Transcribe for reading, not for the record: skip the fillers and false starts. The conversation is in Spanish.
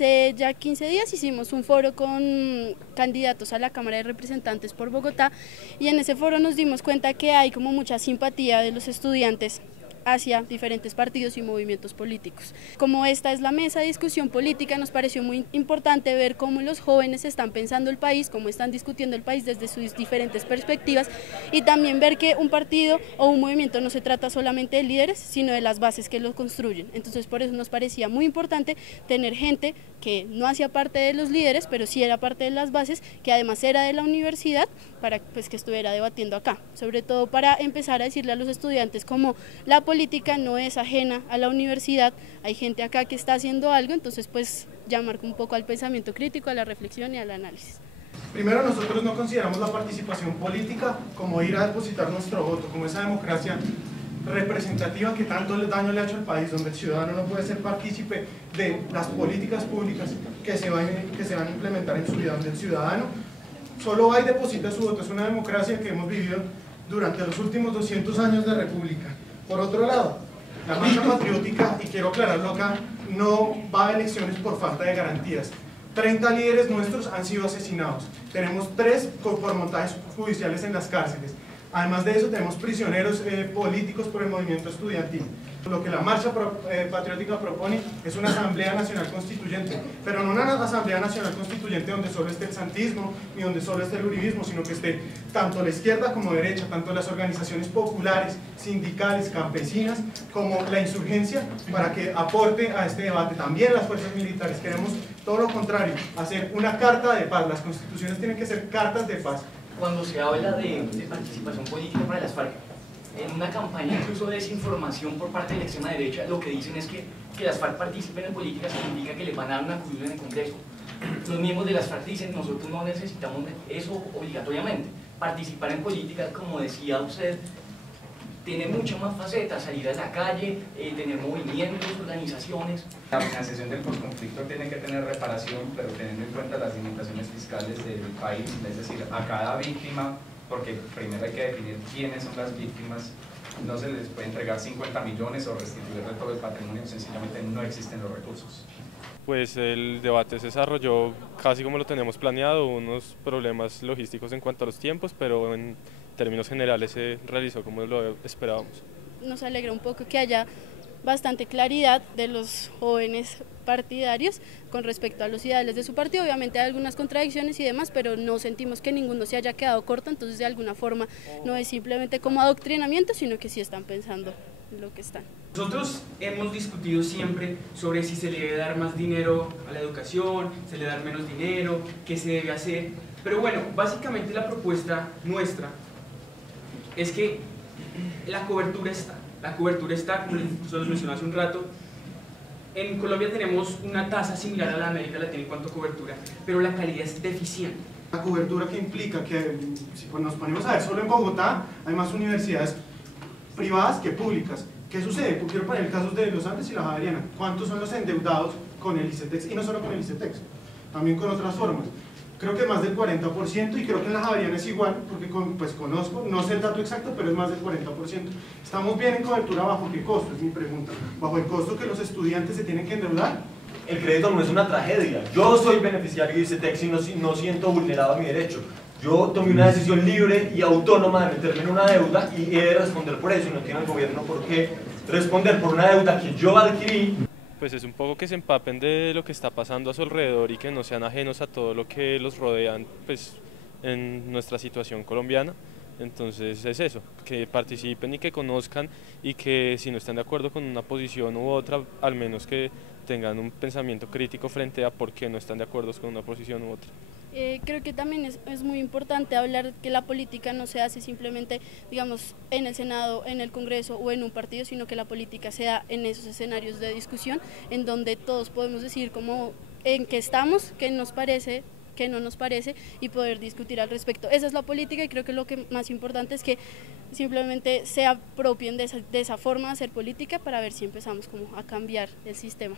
Hace ya 15 días hicimos un foro con candidatos a la Cámara de Representantes por Bogotá y en ese foro nos dimos cuenta que hay como mucha simpatía de los estudiantes hacia diferentes partidos y movimientos políticos. Como esta es la mesa de discusión política, nos pareció muy importante ver cómo los jóvenes están pensando el país, cómo están discutiendo el país desde sus diferentes perspectivas y también ver que un partido o un movimiento no se trata solamente de líderes, sino de las bases que lo construyen. Entonces por eso nos parecía muy importante tener gente que no hacía parte de los líderes, pero sí era parte de las bases, que además era de la universidad, para que estuviera debatiendo acá, sobre todo para empezar a decirle a los estudiantes como la política no es ajena a la universidad, hay gente acá que está haciendo algo, entonces pues llamar un poco al pensamiento crítico, a la reflexión y al análisis. Primero, nosotros no consideramos la participación política como ir a depositar nuestro voto, como esa democracia representativa que tanto daño le ha hecho al país, donde el ciudadano no puede ser partícipe de las políticas públicas que se van a implementar en su vida, donde el ciudadano solo va y deposita su voto. Es una democracia que hemos vivido durante los últimos 200 años de república. Por otro lado, la marcha patriótica, y quiero aclararlo acá, no va a elecciones por falta de garantías. 30 líderes nuestros han sido asesinados. Tenemos 3 por montajes judiciales en las cárceles. Además de eso, tenemos prisioneros políticos por el movimiento estudiantil. Lo que la Marcha Patriótica propone es una Asamblea Nacional Constituyente, pero no una Asamblea Nacional Constituyente donde solo esté el santismo ni donde solo esté el uribismo, sino que esté tanto la izquierda como derecha, tanto las organizaciones populares, sindicales, campesinas, como la insurgencia, para que aporte a este debate. También las fuerzas militares. Queremos todo lo contrario, hacer una carta de paz. Las constituciones tienen que ser cartas de paz. Cuando se habla de participación política para las FARC, en una campaña incluso de desinformación por parte de la extrema derecha, lo que dicen es que las FARC participen en política significa que les van a dar una curul en el Congreso. Los miembros de las FARC dicen, nosotros no necesitamos eso obligatoriamente. Participar en política, como decía usted, tiene muchas más facetas: salir a la calle, tener movimientos, organizaciones. La financiación del posconflicto tiene que tener reparación, pero teniendo en cuenta las limitaciones fiscales del país, es decir, a cada víctima, porque primero hay que definir quiénes son las víctimas, no se les puede entregar 50 millones o restituirle todo el patrimonio, sencillamente no existen los recursos. Pues el debate se desarrolló casi como lo teníamos planeado, unos problemas logísticos en cuanto a los tiempos, pero en términos generales se realizó como lo esperábamos. Nos alegra un poco que haya bastante claridad de los jóvenes partidarios con respecto a los ideales de su partido. Obviamente hay algunas contradicciones y demás, pero no sentimos que ninguno se haya quedado corto, entonces de alguna forma no es simplemente como adoctrinamiento, sino que sí están pensando en lo que están. Nosotros hemos discutido siempre sobre si se le debe dar más dinero a la educación, se le debe dar menos dinero, qué se debe hacer, pero bueno, básicamente la propuesta nuestra es que la cobertura está, como les mencioné hace un rato. En Colombia tenemos una tasa similar a la de América Latina en cuanto a cobertura, pero la calidad es deficiente. La cobertura que implica que, si nos ponemos a ver, solo en Bogotá hay más universidades privadas que públicas. ¿Qué sucede? Quiero poner el caso de los Andes y la Javeriana. ¿Cuántos son los endeudados con el ICETEX? Y no solo con el ICETEX, también con otras formas. Creo que más del 40%, y creo que en la Javeriana es igual, porque pues conozco, no sé el dato exacto, pero es más del 40%. ¿Estamos bien en cobertura bajo qué costo? Es mi pregunta. ¿Bajo el costo que los estudiantes se tienen que endeudar? El crédito no es una tragedia. Yo soy beneficiario de ICETEX y no siento vulnerado a mi derecho. Yo tomé una decisión libre y autónoma de meterme en una deuda y he de responder por eso, y no tiene el gobierno por qué responder por una deuda que yo adquirí. Pues es un poco que se empapen de lo que está pasando a su alrededor y que no sean ajenos a todo lo que los rodean, pues, en nuestra situación colombiana. Entonces es eso, que participen y que conozcan, y que si no están de acuerdo con una posición u otra, al menos que tengan un pensamiento crítico frente a por qué no están de acuerdo con una posición u otra. Creo que también es muy importante hablar que la política no se hace simplemente, digamos, en el Senado, en el Congreso o en un partido, sino que la política se da en esos escenarios de discusión en donde todos podemos decir como en qué estamos, qué nos parece, qué no nos parece, y poder discutir al respecto. Esa es la política, y creo que lo que más importante es que simplemente se apropien de esa forma de hacer política para ver si empezamos como a cambiar el sistema.